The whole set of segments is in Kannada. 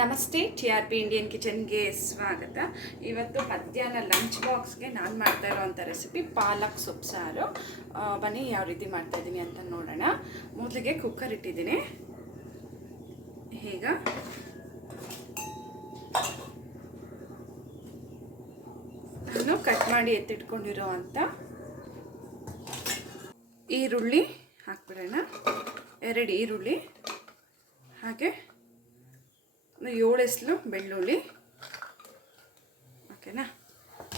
ನಮಸ್ತೆ, TRP ಇಂಡಿಯನ್ ಕಿಚನ್ಗೆ ಸ್ವಾಗತ. ಇವತ್ತು ಮಧ್ಯಾಹ್ನ ಲಂಚ್ ಬಾಕ್ಸ್ಗೆ ನಾನು ಮಾಡ್ತಾ ಇರೋವಂಥ ರೆಸಿಪಿ ಪಾಲಕ್ ಸೊಪ್ಪು ಸಾರು. ಬನ್ನಿ ಯಾವ ರೀತಿ ಮಾಡ್ತಾ ಇದ್ದೀನಿ ಅಂತ ನೋಡೋಣ. ಮೊದಲಿಗೆ ಕುಕ್ಕರ್ ಇಟ್ಟಿದ್ದೀನಿ. ಈಗ ನಾನು ಕಟ್ ಮಾಡಿ ಎತ್ತಿಟ್ಕೊಂಡಿರೋ ಅಂಥ ಈರುಳ್ಳಿ ಹಾಕ್ಬಿಡೋಣ. 2 ಈರುಳ್ಳಿ, ಹಾಗೆ 7 ಎಸ್ಲು ಬೆಳ್ಳುಳ್ಳಿ. ಓಕೆನಾ,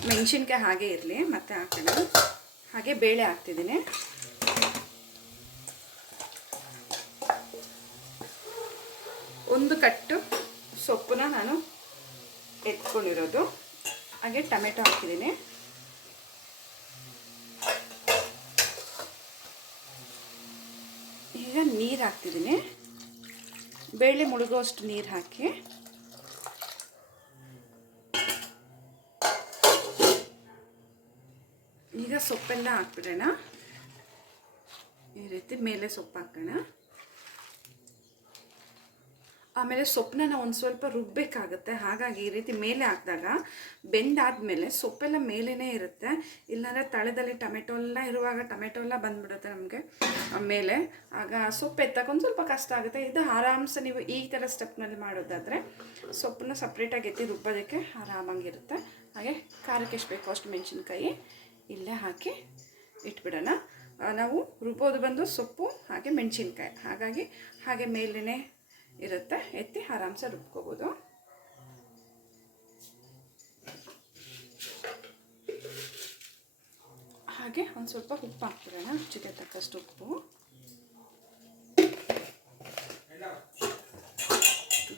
ಮೆಣಸಿನ್ಕಾಯಿ ಹಾಗೆ ಇರಲಿ, ಮತ್ತೆ ಹಾಕೋಣ. ಹಾಗೆ ಬೇಳೆ ಹಾಕ್ತಿದ್ದೀನಿ. ಒಂದು ಕಟ್ಟು ಸೊಪ್ಪನ್ನ ನಾನು ಎತ್ಕೊಂಡಿರೋದು. ಹಾಗೆ ಟೊಮೆಟೊ ಹಾಕಿದ್ದೀನಿ. ಈಗ ನೀರು ಹಾಕ್ತಿದ್ದೀನಿ. ಬೇಳೆ ಮುಳುಗುವಷ್ಟು ನೀರು ಹಾಕಿ ಈಗ ಸೊಪ್ಪೆಲ್ಲ ಹಾಕ್ಬಿಡೋಣ. ಈ ರೀತಿ ಮೇಲೆ ಸೊಪ್ಪು ಹಾಕೋಣ. ಆಮೇಲೆ ಸೊಪ್ಪನ್ನ ನಾವು ಒಂದು ಸ್ವಲ್ಪ ರುಬ್ಬಬೇಕಾಗುತ್ತೆ. ಹಾಗಾಗಿ ಈ ರೀತಿ ಮೇಲೆ ಹಾಕಿದಾಗ ಬೆಂದಾದ್ಮೇಲೆ ಸೊಪ್ಪೆಲ್ಲ ಮೇಲೇ ಇರುತ್ತೆ. ಇಲ್ಲಾಂದರೆ ತಳದಲ್ಲಿ ಟೊಮೆಟೊ ಎಲ್ಲ ಇರುವಾಗ ಟೊಮೆಟೊ ಎಲ್ಲ ಬಂದ್ಬಿಡುತ್ತೆ ನಮಗೆ ಮೇಲೆ. ಆಗ ಸೊಪ್ಪು ಎತ್ತಕ್ಕೆ ಒಂದು ಸ್ವಲ್ಪ ಕಷ್ಟ ಆಗುತ್ತೆ. ಇದು ಆರಾಮ್ಸೆ ನೀವು ಈ ಥರ ಸ್ಟೆಪ್ನಲ್ಲಿ ಮಾಡೋದಾದರೆ ಸೊಪ್ಪನ್ನ ಸಪ್ರೇಟಾಗಿ ಎತ್ತಿ ರುಬ್ಬೋದಕ್ಕೆ ಆರಾಮಾಗಿರುತ್ತೆ. ಹಾಗೆ ಖಾರಕ್ಕೆ ಎಷ್ಟು ಬೇಕೋ ಅಷ್ಟು ಮೆಣಸಿನ್ಕಾಯಿ ಇಲ್ಲೇ ಹಾಕಿ ಇಟ್ಬಿಡೋಣ. ನಾವು ರುಬ್ಬೋದು ಬಂದು ಸೊಪ್ಪು ಹಾಗೆ ಮೆಣಸಿನ್ಕಾಯಿ, ಹಾಗಾಗಿ ಹಾಗೆ ಮೇಲೇ ಇರುತ್ತೆ. ಎತ್ತಿ ಆರಾಮ್ಸೆ ರುಬ್ಕೋಬೋದು. ಹಾಗೆ ಒಂದು ಸ್ವಲ್ಪ ಉಪ್ಪು ಹಾಕ್ಬಿಡೋಣ, ರುಚಿಗೆ ತಕ್ಕಷ್ಟು ಉಪ್ಪು.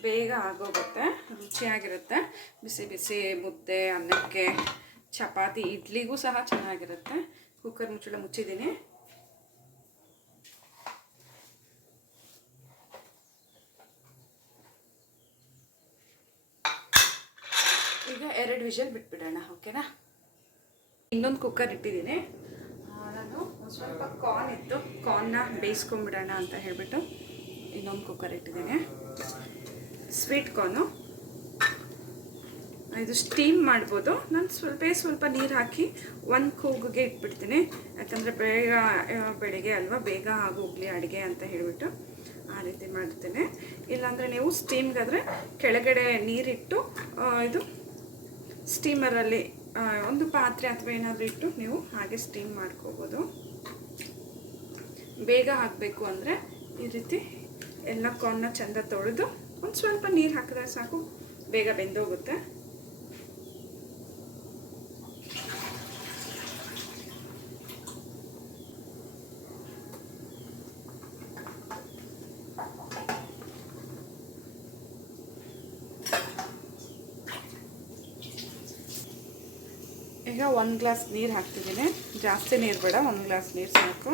ಬೇಗ ಆಗೋಗುತ್ತೆ, ರುಚಿಯಾಗಿರುತ್ತೆ. ಬಿಸಿ ಬಿಸಿ ಮುದ್ದೆ, ಅನ್ನಕ್ಕೆ, ಚಪಾತಿ, ಇಡ್ಲಿಗೂ ಸಹ ಚೆನ್ನಾಗಿರುತ್ತೆ. ಕುಕ್ಕರ್ ಮುಚ್ಚಳ ಮುಚ್ಚಿದ್ದೀನಿ. ಈಗ 2 ವಿಷಲ್ ಬಿಟ್ಬಿಡೋಣ. ಓಕೆನಾ, ಇನ್ನೊಂದು ಕುಕ್ಕರ್ ಇಟ್ಟಿದ್ದೀನಿ. ನಾನು ಸ್ವಲ್ಪ ಕಾರ್ನ್ ಇತ್ತು, ಕಾರ್ನ್ನ ಬೇಯಿಸ್ಕೊಂಬಿಡೋಣ ಅಂತ ಹೇಳಿಬಿಟ್ಟು ಇನ್ನೊಂದು ಕುಕ್ಕರ್ ಇಟ್ಟಿದ್ದೀನಿ. ಸ್ವೀಟ್ ಕಾರ್ನು, ಇದು ಸ್ಟೀಮ್ ಮಾಡ್ಬೋದು. ನಾನು ಸ್ವಲ್ಪ ನೀರು ಹಾಕಿ 1 ಕೂಗಿಗೆ ಇಟ್ಬಿಡ್ತೀನಿ. ಯಾಕಂದರೆ ಬೇಗ ಬೆಳಿಗ್ಗೆ ಅಲ್ವಾ, ಬೇಗ ಆಗೋಗ್ಲಿ ಅಡುಗೆ ಅಂತ ಹೇಳಿಬಿಟ್ಟು ಆ ರೀತಿ ಮಾಡ್ತೀನಿ. ಇಲ್ಲಾಂದರೆ ನೀವು ಸ್ಟೀಮ್ಗಾದರೆ ಕೆಳಗಡೆ ನೀರಿಟ್ಟು ಇದು ಸ್ಟೀಮರಲ್ಲಿ ಒಂದು ಪಾತ್ರೆ ಅಥವಾ ಏನಾದರೂ ಇಟ್ಟು ನೀವು ಹಾಗೆ ಸ್ಟೀಮ್ ಮಾಡ್ಕೋಬೋದು. ಬೇಗ ಹಾಕಬೇಕು ಅಂದರೆ ಈ ರೀತಿ ಎಲ್ಲ ಕಾರ್ನ್ನ ಚೆಂದ ತೊಳೆದು ಒಂದು ಸ್ವಲ್ಪ ನೀರು ಹಾಕಿದ್ರೆ ಸಾಕು, ಬೇಗ ಬೆಂದೋಗುತ್ತೆ. ಈಗ 1 ಗ್ಲಾಸ್ ನೀರು ಹಾಕ್ತಿದ್ದೀನಿ. ಜಾಸ್ತಿ ನೀರು ಬೇಡ, 1 ಗ್ಲಾಸ್ ನೀರು ಸಾಕು.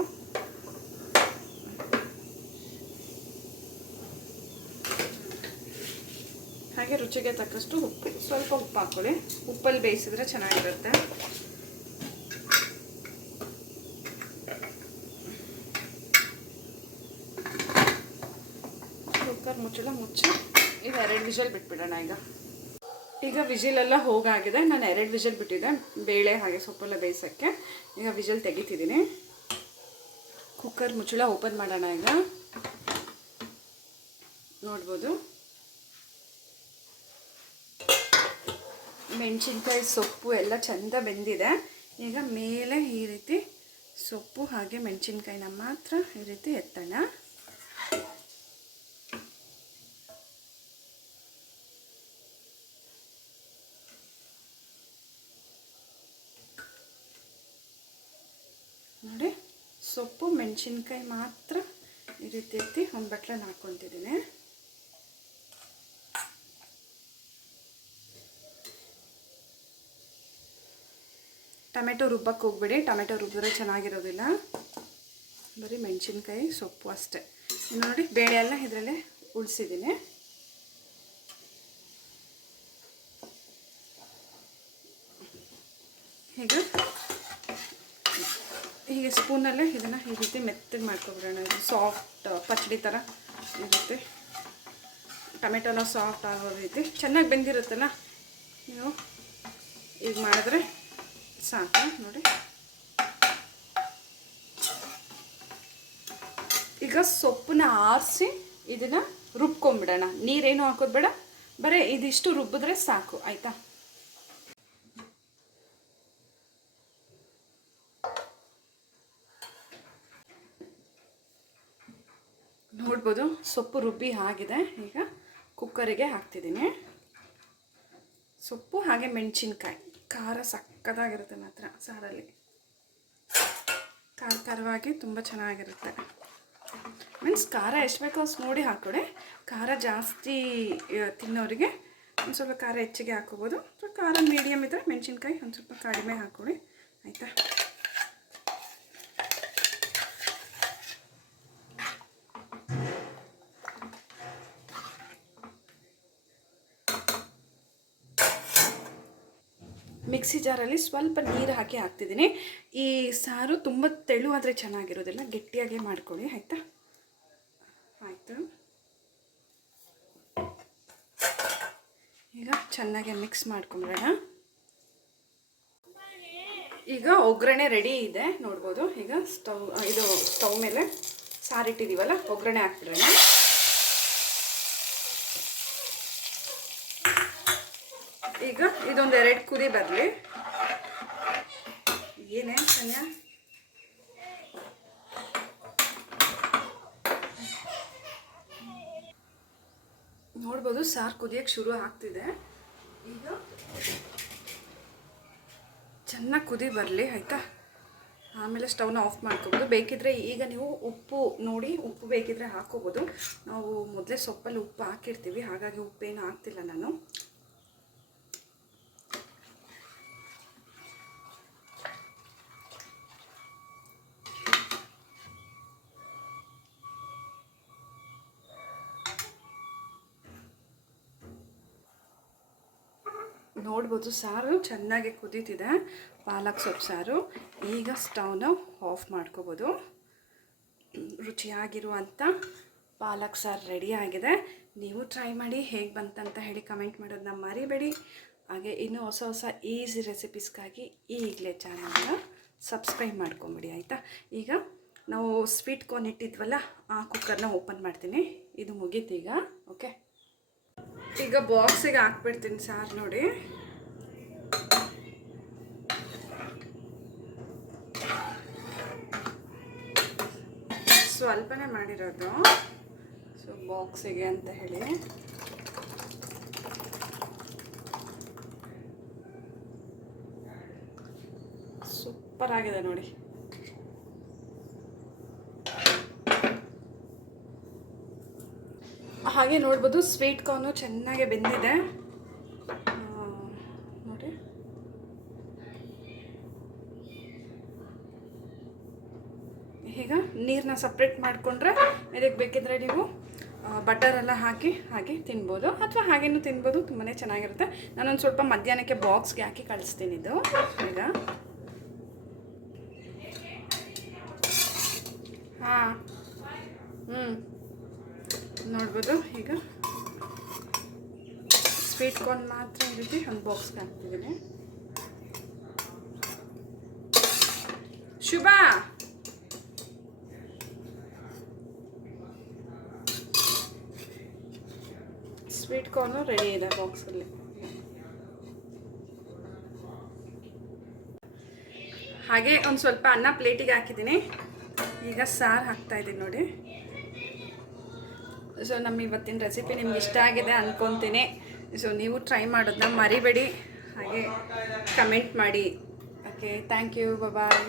ಹಾಗೆ ರುಚಿಗೆ ತಕ್ಕಷ್ಟು ಉಪ್ಪು, ಸ್ವಲ್ಪ ಉಪ್ಪು ಹಾಕ್ಕೊಳ್ಳಿ. ಉಪ್ಪಲ್ಲಿ ಬೇಯಿಸಿದ್ರೆ ಚೆನ್ನಾಗಿರುತ್ತೆ. ಕುಕ್ಕರ್ ಮುಚ್ಚಳ ಮುಚ್ಚಿ ಈಗ 2 ವಿಷಲ್ ಬಿಟ್ಬಿಡೋಣ. ಈಗ ವಿಜಿಲೆಲ್ಲ ಹೋಗಾಗಿದೆ. ನಾನು 2 ವಿಷಲ್ ಬಿಟ್ಟಿದ್ದೆ ಬೇಳೆ ಹಾಗೆ ಸೊಪ್ಪೆಲ್ಲ ಬೇಯಿಸೋಕ್ಕೆ. ಈಗ ವಿಷಲ್ ತೆಗಿತಿದ್ದೀನಿ. ಕುಕ್ಕರ್ ಮುಚ್ಚಳ ಓಪನ್ ಮಾಡೋಣ. ಈಗ ನೋಡ್ಬೋದು, ಮೆಣಸಿನ್ಕಾಯಿ ಸೊಪ್ಪು ಎಲ್ಲ ಚೆಂದ ಬೆಂದಿದೆ. ಈಗ ಮೇಲೆ ಈ ರೀತಿ ಸೊಪ್ಪು ಹಾಗೆ ಮೆಣಸಿನ್ಕಾಯಿನ ಮಾತ್ರ ಈ ರೀತಿ ಎತ್ತೋಣ. ನೋಡಿ, ಸೊಪ್ಪು ಮೆಣಸಿನ್ಕಾಯಿ ಮಾತ್ರ ಈ ರೀತಿ ಎತ್ತಿ ಒಂದು ಬಟ್ಲಲ್ಲಿ ಹಾಕ್ಕೊತಿದ್ದೀನಿ. ಟೊಮೆಟೊ ರುಬ್ಬಕ್ಕೆ ಹೋಗ್ಬೇಡಿ, ಟೊಮೆಟೊ ರುಬ್ಬಿದ್ರೆ ಚೆನ್ನಾಗಿರೋದಿಲ್ಲ. ಬರೀ ಮೆಣಸಿನ್ಕಾಯಿ ಸೊಪ್ಪು ಅಷ್ಟೇ. ಇನ್ನು ನೋಡಿ, ಬೇಳೆ ಎಲ್ಲ ಇದರಲ್ಲೇ ಉಳಿಸಿದ್ದೀನಿ. ಹೀಗೆ ಸ್ಪೂನಲ್ಲೇ ಇದನ್ನು ಈ ರೀತಿ ಮೆತ್ತಗೆ ಮಾಡ್ಕೊಬಿಡೋಣ. ಇದು ಸಾಫ್ಟ್ ಪಚ್ಚಡಿ ಥರ ಇರುತ್ತೆ. ಟೊಮೆಟೊ ಎಲ್ಲ ಸಾಫ್ಟ್ ಆಗೋ ರೀತಿ ಚೆನ್ನಾಗಿ ಬೆಂದಿರುತ್ತಲ್ಲ, ನೀವು ಈಗ ಮಾಡಿದ್ರೆ ಸಾಕು ನೋಡಿ. ಈಗ ಸೊಪ್ಪನ್ನ ಆರಿಸಿ ಇದನ್ನು ರುಬ್ಕೊಂಬಿಡೋಣ. ನೀರೇನು ಹಾಕೋದು ಬೇಡ, ಬರೀ ಇದಿಷ್ಟು ರುಬ್ಬಿದ್ರೆ ಸಾಕು ಆಯಿತಾ. ನೋಡ್ಬೋದು ಸೊಪ್ಪು ರುಬ್ಬಿ ಆಗಿದೆ. ಈಗ ಕುಕ್ಕರಿಗೆ ಹಾಕ್ತಿದ್ದೀನಿ. ಸೊಪ್ಪು ಹಾಗೆ ಮೆಣಸಿನ್ಕಾಯಿ, ಖಾರ ಸಕ್ಕತ್ತಾಗಿರುತ್ತೆ ಮಾತ್ರ ಸಾರಲ್ಲಿ, ಖಾರವಾಗಿ ತುಂಬ ಚೆನ್ನಾಗಿರುತ್ತೆ. ಮೀನ್ಸ್ ಖಾರ ಎಷ್ಟು ಬೇಕೋ ಅಷ್ಟು ನೋಡಿ ಹಾಕ್ಕೊಡಿ. ಖಾರ ಜಾಸ್ತಿ ತಿನ್ನೋರಿಗೆ ಒಂದು ಸ್ವಲ್ಪ ಖಾರ ಹೆಚ್ಚಿಗೆ ಹಾಕ್ಕೋಬೋದು, ಅಥವಾ ಖಾರ ಮೀಡಿಯಮ್ ಇದ್ದರೆ ಮೆಣಸಿನ್ಕಾಯಿ ಒಂದು ಸ್ವಲ್ಪ ಕಡಿಮೆ ಹಾಕ್ಕೊಡಿ ಆಯಿತಾ. ಮಿಕ್ಸಿ ಜಾರಲ್ಲಿ ಸ್ವಲ್ಪ ನೀರು ಹಾಕಿ ಹಾಕ್ತಿದ್ದೀನಿ. ಈ ಸಾರು ತುಂಬ ತೆಳುವಾದರೆ ಚೆನ್ನಾಗಿರೋದಿಲ್ಲ, ಗಟ್ಟಿಯಾಗೆ ಮಾಡ್ಕೊಳ್ಳಿ ಆಯಿತಾ. ಆಯಿತು, ಈಗ ಚೆನ್ನಾಗಿ ಮಿಕ್ಸ್ ಮಾಡ್ಕೊಂಬಿಡೋಣ. ಈಗ ಒಗ್ಗರಣೆ ರೆಡಿ ಇದೆ ನೋಡ್ಬೋದು. ಈಗ ಸ್ಟವ್ ಮೇಲೆ ಸಾರಿಟ್ಟಿದ್ದೀವಲ್ಲ, ಒಗ್ಗರಣೆ ಹಾಕ್ಬಿಡೋಣ. ಈಗ ಇದೊಂದು 2 ಕುದಿ ಬರಲಿ. ಏನೇ ಸನ್ಯ ನೋಡ್ಬೋದು, ಸಾರು ಕುದಿಯೋಕ್ಕೆ ಶುರು ಆಗ್ತಿದೆ. ಈಗ ಚೆನ್ನಾಗಿ ಕುದಿ ಬರಲಿ ಆಯಿತಾ. ಆಮೇಲೆ ಸ್ಟವ್ನ ಆಫ್ ಮಾಡ್ಕೋಬೋದು. ಬೇಕಿದ್ರೆ ಈಗ ನೀವು ಉಪ್ಪು ನೋಡಿ, ಉಪ್ಪು ಬೇಕಿದ್ರೆ ಹಾಕೋಬೋದು. ನಾವು ಮೊದಲೇ ಸೊಪ್ಪಲ್ಲಿ ಉಪ್ಪು ಹಾಕಿರ್ತೀವಿ, ಹಾಗಾಗಿ ಉಪ್ಪೇನು ಹಾಕ್ತಿಲ್ಲ ನಾನು. ನೋಡ್ಬೋದು ಸಾರು ಚೆನ್ನಾಗಿ ಕುದೀತಿದೆ, ಪಾಲಕ್ ಸೊಪ್ಪು ಸಾರು. ಈಗ ಸ್ಟವ್ನ ಆಫ್ ಮಾಡ್ಕೋಬೋದು. ರುಚಿಯಾಗಿರುವಂಥ ಪಾಲಕ್ ಸಾರು ರೆಡಿಯಾಗಿದೆ. ನೀವು ಟ್ರೈ ಮಾಡಿ, ಹೇಗೆ ಬಂತಂತ ಹೇಳಿ ಕಮೆಂಟ್ ಮಾಡೋದನ್ನ ಮರಿಬೇಡಿ. ಹಾಗೆ ಇನ್ನೂ ಹೊಸ ಈಸಿ ರೆಸಿಪೀಸ್ಗಾಗಿ ಈಗಲೇ ಚಾನಲ್ನ ಸಬ್ಸ್ಕ್ರೈಬ್ ಮಾಡ್ಕೊಂಬಿಡಿ ಆಯಿತಾ. ಈಗ ನಾವು ಸ್ವೀಟ್ ಕಾರ್ನ್ ಇಟ್ಟಿದ್ವಲ್ಲ, ಆ ಕುಕ್ಕರ್ನ ಓಪನ್ ಮಾಡ್ತೀನಿ. ಇದು ಮುಗೀತು ಈಗ. ಓಕೆ, ಈಗ ಬಾಕ್ಸಿಗೆ ಹಾಕ್ಬಿಡ್ತೀನಿ ಸಾರು ನೋಡಿ. ಸ್ವಲ್ಪನೇ ಮಾಡಿರೋದು, ಸೊ ಬಾಕ್ಸಿಗೆ ಅಂತ ಹೇಳಿ. ಸೂಪರ್ ಆಗಿದೆ ನೋಡಿ. ಹಾಗೆ ನೋಡ್ಬೋದು ಸ್ವೀಟ್ ಕಾರ್ನು ಚೆನ್ನಾಗಿ ಬೆಂದಿದೆ ನೋಡಿ. ಈಗ ನೀರನ್ನ ಸಪ್ರೇಟ್ ಮಾಡಿಕೊಂಡ್ರೆ ಇದಕ್ಕೆ ಬೇಕಿದ್ರೆ ನೀವು ಬಟರೆಲ್ಲ ಹಾಕಿ ಹಾಗೆ ತಿನ್ಬೋದು, ಅಥವಾ ಹಾಗೇನೂ ತಿನ್ಬೋದು. ತುಂಬಾ ಚೆನ್ನಾಗಿರುತ್ತೆ. ನಾನೊಂದು ಸ್ವಲ್ಪ ಮಧ್ಯಾಹ್ನಕ್ಕೆ ಬಾಕ್ಸ್ಗೆ ಹಾಕಿ ಕಳಿಸ್ತೀನಿ ಇದು. ಈಗ ಹಾಂ ನೋಡ್ಬೋದು. ಈಗ ಸ್ವೀಟ್ ಕಾರ್ನ್ ಮಾತ್ರ ಈ ರೀತಿ ಒಂದು ಬಾಕ್ಸ್ಗೆ ಹಾಕ್ತಿದ್ದೀನಿ. ಶುಭ ಸ್ವೀಟ್ ಕಾರ್ನು ರೆಡಿ ಇದೆ ಬಾಕ್ಸಲ್ಲಿ. ಹಾಗೆ ಒಂದು ಸ್ವಲ್ಪ ಅನ್ನ ಪ್ಲೇಟಿಗೆ ಹಾಕಿದ್ದೀನಿ. ಈಗ ಸಾರು ಹಾಕ್ತಾಯಿದ್ದೀನಿ ನೋಡಿ. ಸೊ ನಮ್ಮ ಇವತ್ತಿನ ರೆಸಿಪಿ ನಿಮ್ಗೆ ಇಷ್ಟ ಆಗಿದೆ ಅಂದ್ಕೊತೀನಿ. ಸೊ ನೀವು ಟ್ರೈ ಮಾಡೋದನ್ನ ಮರಿಬೇಡಿ, ಹಾಗೆ ಕಮೆಂಟ್ ಮಾಡಿ. Okay, thank you, bye.